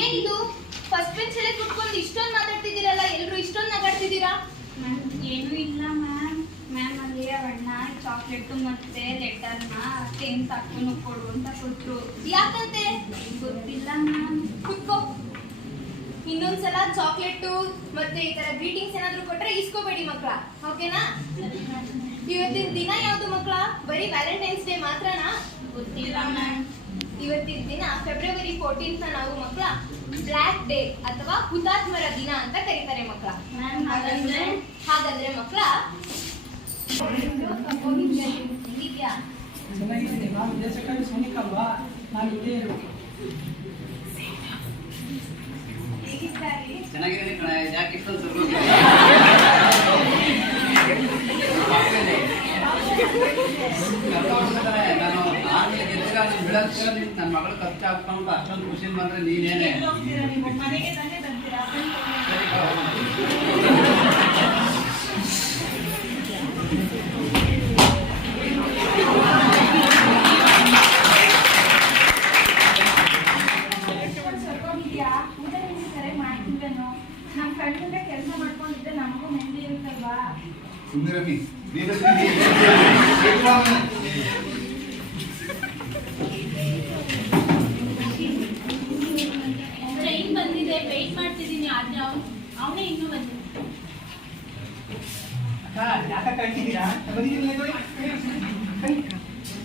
ಏನಿದು first bench ಅಲ್ಲೇ ಕುತ್ಕೊಂಡು ಇಷ್ಟೊಂದು ಮಾತಾಡ್ತಿದ್ದೀರಲ್ಲ, ಎಲ್ರು ಇಷ್ಟೊಂದು ನಗಾಡ್ತಿದ್ದೀರಾ? ಏನೂ ಇಲ್ಲ ಮ್ಯಾಮ್. ಮ್ಯಾಮ್ ಅಲ್ಲಿ ಅಣ್ಣ ಚಾಕ್ಲೇಟು ಮತ್ತೆ ಲೆಟರ್ನ ಸೇಮ್ ತಕೊಂಡು ಕೊಡು ಅಂತ ಕೊಟ್ಟರು. ಯಾಕಂತೆ? ಗೊತ್ತಿಲ್ಲ ಮ್ಯಾಮ್. ಕುತ್ಕೋ. ಇನ್ನೊಂದ್ಸಲ ಚಾಕ್ಲೇಟು ಮತ್ತೆ ಈ ತರ ಗ್ರೀಟಿಂಗ್ಸ್ ಏನಾದ್ರು ಕೊಟ್ರೆ ಇಸ್ಕೋಬೇಡಿ ಮಕ್ಕಳ, ಓಕೆನಾ? ಇವತ್ತಿನ ದಿನ ಯಾವ್ದು ಮಕ್ಕಳ? ಬರೀ ವ್ಯಾಲೆಂಟೈನ್ಸ್ ಡೇ ಮಾತ್ರನಾ? ಗೊತ್ತಿಲ್ಲ ಮ್ಯಾಮ್. ಇವತ್ತಿನ ದಿನ ಫೆಬ್ರವರಿ 14th ನಾವು ಮಕ್ಕಳ ಬ್ಲ್ಯಾಕ್ ಡೇ ಅಥವಾ ಹುತಾತ್ಮರ ದಿನ ಅಂತ ಕರೀತಾರೆ ಮಕ್ಕಳ. ಹಾಗಂದ್ರೆ ಮಕ್ಕಳ ಹೇಗಿದ್ಯಾ? ಚೆನ್ನಾಗಿದೆ. ನಾನು ದೇಶಕ್ಕಾಗಿ ಸೈನಿಕ ಅಲ್ವಾ, ನಾನು ಇದೇ ಚೆನ್ನಾಗಿದೆ ಕಣ. ಯಾಕೆ ಇಷ್ಟೊಂದು ನಾನು ಆಮೇಲೆ ಗೆದ್ದಾಗ ನನ್ನ ಮಗಳು ಖರ್ಚು ಹಾಕೊಂಡು ಅಷ್ಟೊಂದು ಖುಷಿಯಿಂದ ಬಂದ್ರೆ ನೀನೇನೆ ನಮ್ಮ ಕಣ್ಣಿಂದ ಕೆಲಸ ಮಾಡ್ಕೊಂಡಿದ್ದೆ ನಮಗೂ ನೆಮ್ಮದಿ ಇರುತ್ತಲ್ವಾ? ಸುಂದರಮಿ ಟ್ರೈನ್ ಬಂದಿದೆ, ವೆಯ್ಟ್ ಮಾಡ್ತಿದ್ದೀನಿ. ಆದ್ರೆ ಅವನೇ ಇನ್ನೂ ಬಂದಿಲ್ಲ. ಯಾಕೆ ಕಳ್ತಿದ್ದೀರಾ?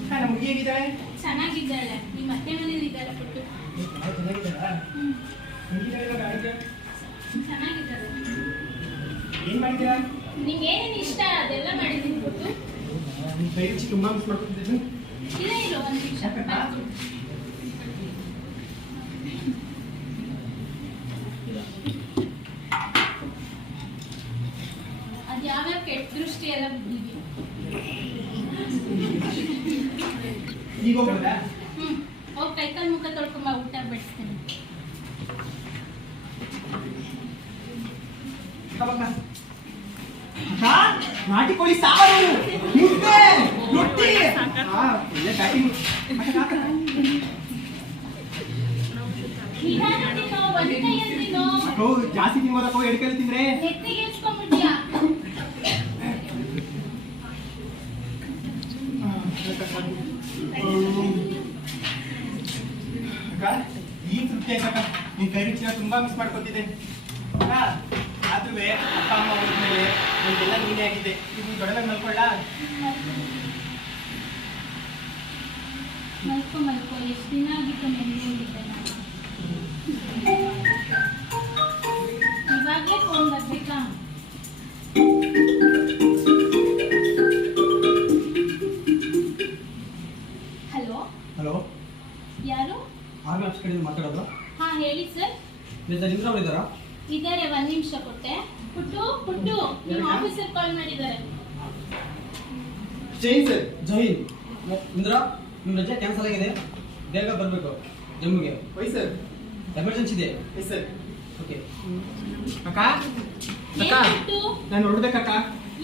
ನಮ್ಮ ಹುಡುಗಿ ಹೇಗಿದ್ದಾಳೆ? ಚೆನ್ನಾಗಿದ್ದಾಳೆ. ನಿಮ್ಮ ಅತ್ತೆ ಮನೇಲಿ ಇದ್ದಾಳೆ ಕೊಟ್ಟು. ಚೆನ್ನಾಗಿದ್ದಾಳೆ. ಏನ್ ಮಾಡಿದ್ದೀರಾ? ನಿಂಗೆ ಏನೇನು ಇಷ್ಟ ಅದೆಲ್ಲ ಮಾಡಿದ್ದೀನಿ ಕೊಟ್ಟು. ಕೈ ರುಚಿ ತುಂಬಾ ಮಿಸ್ ಮಾಡ್ಕೊತಿದ್ದೀನಿ. ಇಲ್ಲ ಇಲ್ಲ, ಒಂದು ನಿಮಿಷ. ಅದು ಯಾವ್ಯಾವ ಕೆಟ್ಟ ದೃಷ್ಟಿ ಎಲ್ಲ ಬಿದ್ದಿದೆ. ಈಗ ಹೋಗ್ಬೋದಾ? ಹೋಗಿ ಕೈಕಾಲು ಮುಖ ತೊಳ್ಕೊಂಬ, ಊಟ ಬಡಿಸ್ತೀನಿ. ನಾಟಿ ಕೋಳಿ ಸಾರು, ಮುದ್ದೆ, ರೊಟ್ಟಿ. ಒಳ್ಳೆ ಬ್ಯಾಟಿಂಗ್. ಜಾಸ್ತಿ ತಿನ್ಬೋದಪ್ಪ, ಎರಡು ಕೈ ತಿಂದ್ರೆ ನೆತ್ತಿಗೆ ಇಟ್ಕೊಂಡ್ಬಿಡ್ತೀಯಾ? ಈಗ ತೃಪ್ತಿ ಆಯ್ತಕ್ಕ. ನಿನ್ ಕೈ ರುಚಿನ ತುಂಬಾ ಮಿಸ್ ಮಾಡ್ಕೊತಿದ್ದೆ. ಆದ್ರೂ ಅಪ್ಪ ಅಮ್ಮ ಹೋದ್ಮೇಲೆ ನಿಮ್ಗೆಲ್ಲ ನೀನೇ ಆಗಿದ್ದೆ. ಈಗ ನೀನ್ ದೊಡ್ಡದಾಗ ಮಲ್ಕೊಳ್ಳ. ಮಲ್ಕೊ ಎಷ್ಟು ದಿನ ಆಗಿತ್ತು ನೆಮ್ಮದಿಯಾಗಿದ್ದೆ ನಾನು. ಇವಾಗಲೇ ಫೋನ್ ಬರ್ಬೇಕಾ? ಹಲೋ ಹಲೋ, ಯಾರು? ಆರ್ಮಿ ಆಫೀಸ್ ಕಡೆಯಿಂದ ಮಾತಾಡೋದು. ಹಾ ಹೇಳಿ ಸರ್. ನಿಮ್ದು ಅವ್ರು ಇದ್ದಾರಾ? ಇದ್ದಾರೆ, ಒಂದು ನಿಮಿಷ ಕೊಟ್ಟೆ. ಪುಟ್ಟು ನಿಮ್ಮ ಆಫೀಸರ್ ಕಾಲ್ ಮಾಡಿದ್ದಾರೆ. ಜೈನ್ ಸರ್. ಜೈನ್. ಇಂದ್ರ, ನಿಮ್ಮ ರಜೆ ಕ್ಯಾನ್ಸಲ್ ಆಗಿದೆ, ಬೇಗ ಬರಬೇಕು ಜಮ್ಮುಗೆ. ವೈ ಸರ್, ಎಮರ್ಜೆನ್ಸಿ ಇದೆ. Yes sir. ಓಕೆ. ಅಕ್ಕ ನಾನು ಹೊರಡ್ಬೇಕಕ್ಕ.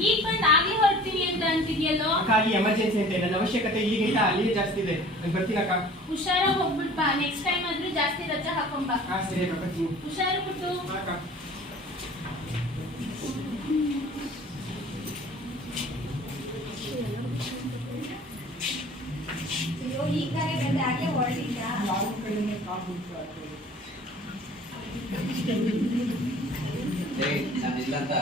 ಈಗ ಬಂದು ಆಗ್ಲೇ ಹೊರಡ್ತೀನಿ ಅಂತ ಅಂತಿದ್ಯಲ್ಲೋ? ಅಕ್ಕ ಈ ಎಮರ್ಜೆನ್ಸಿ ಅಂತ ನನ್ನ ಅವಶ್ಯಕತೆ ಈಗಿಂತ ಅಲ್ಲಿ ಜಾಸ್ತಿ ಇದೆ. ನಾನು ಬರ್ತೀನಕ್ಕ. ಹುಷಾರಾಗಿ ಹೋಗ್ಬಿಟ್ ಬಾ. ನೆಕ್ಸ್ಟ್ ಟೈಮ್ ಆದ್ರೂ ಜಾಸ್ತಿ ರಜೆ ಹಾಕೊಂಬ. ಸರಿ ಅಕ್ಕ, ಬರ್ತೀನಿ. ಹುಷಾರು ಪುಟ್ಟು. ಅಕ್ಕ ಈ ಕಡೆ ಬಂದ ಹಾಗೆ ಹೊರಟಿದ್ದ. ಯಾವ ಕಡೆನೇ ಕಾಲು ನಾನು ಇಲ್ಲ ಅಂತ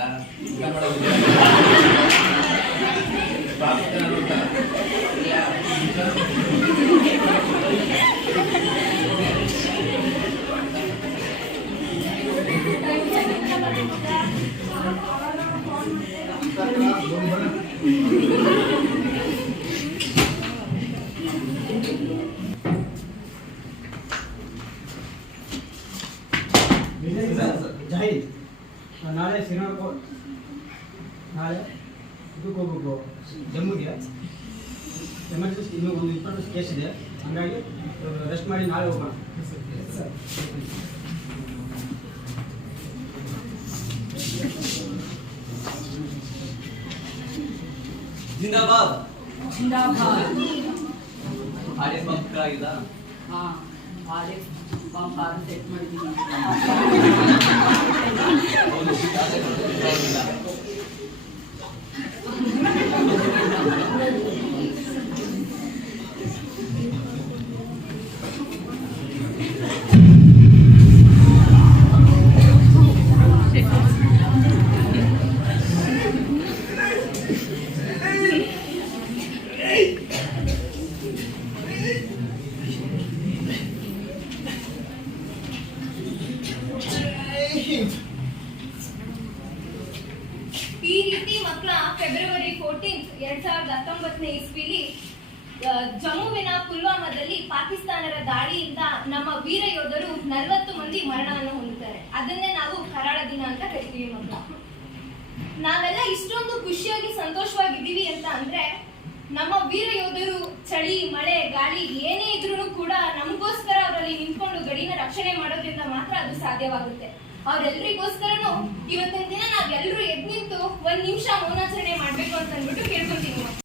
ಜೈ, ನಾಳೆ ಶ್ರೀನಗರ, ನಾಳೆ ಇದಕ್ಕೆ ಹೋಗ್ಬೇಕು ಜಮ್ಮುಗೆ. ಎಮರ್ಜೆನ್ಸಿ ಇನ್ನೂ ಒಂದು ಇಂಪಾರ್ಟೆಂಟ್ ಕೇಸ್ ಇದೆ, ಹಂಗಾಗಿ ರೆಸ್ಟ್ ಮಾಡಿ ನಾಳೆ ಹೋಗೋಣ. ಜಿಂದಾಬಾದ್. ಜಿಂದಾಬಾದ್. ಆರ್ಎಸ್ ಆಗಿಲ್ಲ. ಆರ್ಎಸ್ ಸೆಟ್ ಮಾಡಿದ್ದೀನಿ. ಈ ರೀತಿ ಮಕ್ಕಳ ಫೆಬ್ರವರಿ 14, 2019 ಇಸ್ವಿಲಿ ಜಮ್ಮುವಿನ ಪುಲ್ವಾಮಾದಲ್ಲಿ ಪಾಕಿಸ್ತಾನದ ದಾಳಿಯಿಂದ ನಮ್ಮ ವೀರ ಯೋಧರು 40 ಮಂದಿ ಮರಣವನ್ನು ಹೊಂದುತ್ತಾರೆ. ಅದನ್ನೇ ನಾವು ಕರಾಳ ದಿನ ಅಂತ ಕರಿತೀವಿ ಮಕ್ಕಳ. ನಾವೆಲ್ಲ ಇಷ್ಟೊಂದು ಖುಷಿಯಾಗಿ ಸಂತೋಷವಾಗಿದ್ದೀವಿ ಅಂತ ಅಂದ್ರೆ ನಮ್ಮ ವೀರ ಯೋಧರು ಚಳಿ ಮಳೆ ಗಾಳಿ ಏನೇ ಇದ್ರೂ ಕೂಡ ನಮಗೋಸ್ಕರ ಅವರಲ್ಲಿ ನಿಂತ್ಕೊಂಡು ಗಡಿನ ರಕ್ಷಣೆ ಮಾಡೋದ್ರಿಂದ ಮಾತ್ರ ಅದು ಸಾಧ್ಯವಾಗುತ್ತೆ. ಅವರೆಲ್ಲರಿಗೋಸ್ಕರನು ಇವತ್ತಿನ ದಿನ ನಾವೆಲ್ಲರೂ ಎದ್ದು ನಿಂತು 1 ನಿಮಿಷ ಮೌನಾಚರಣೆ ಮಾಡ್ಬೇಕು ಅಂತ ಅಂದ್ಬಿಟ್ಟು ಕೇಳ್ಕೊಂತೀನಿ.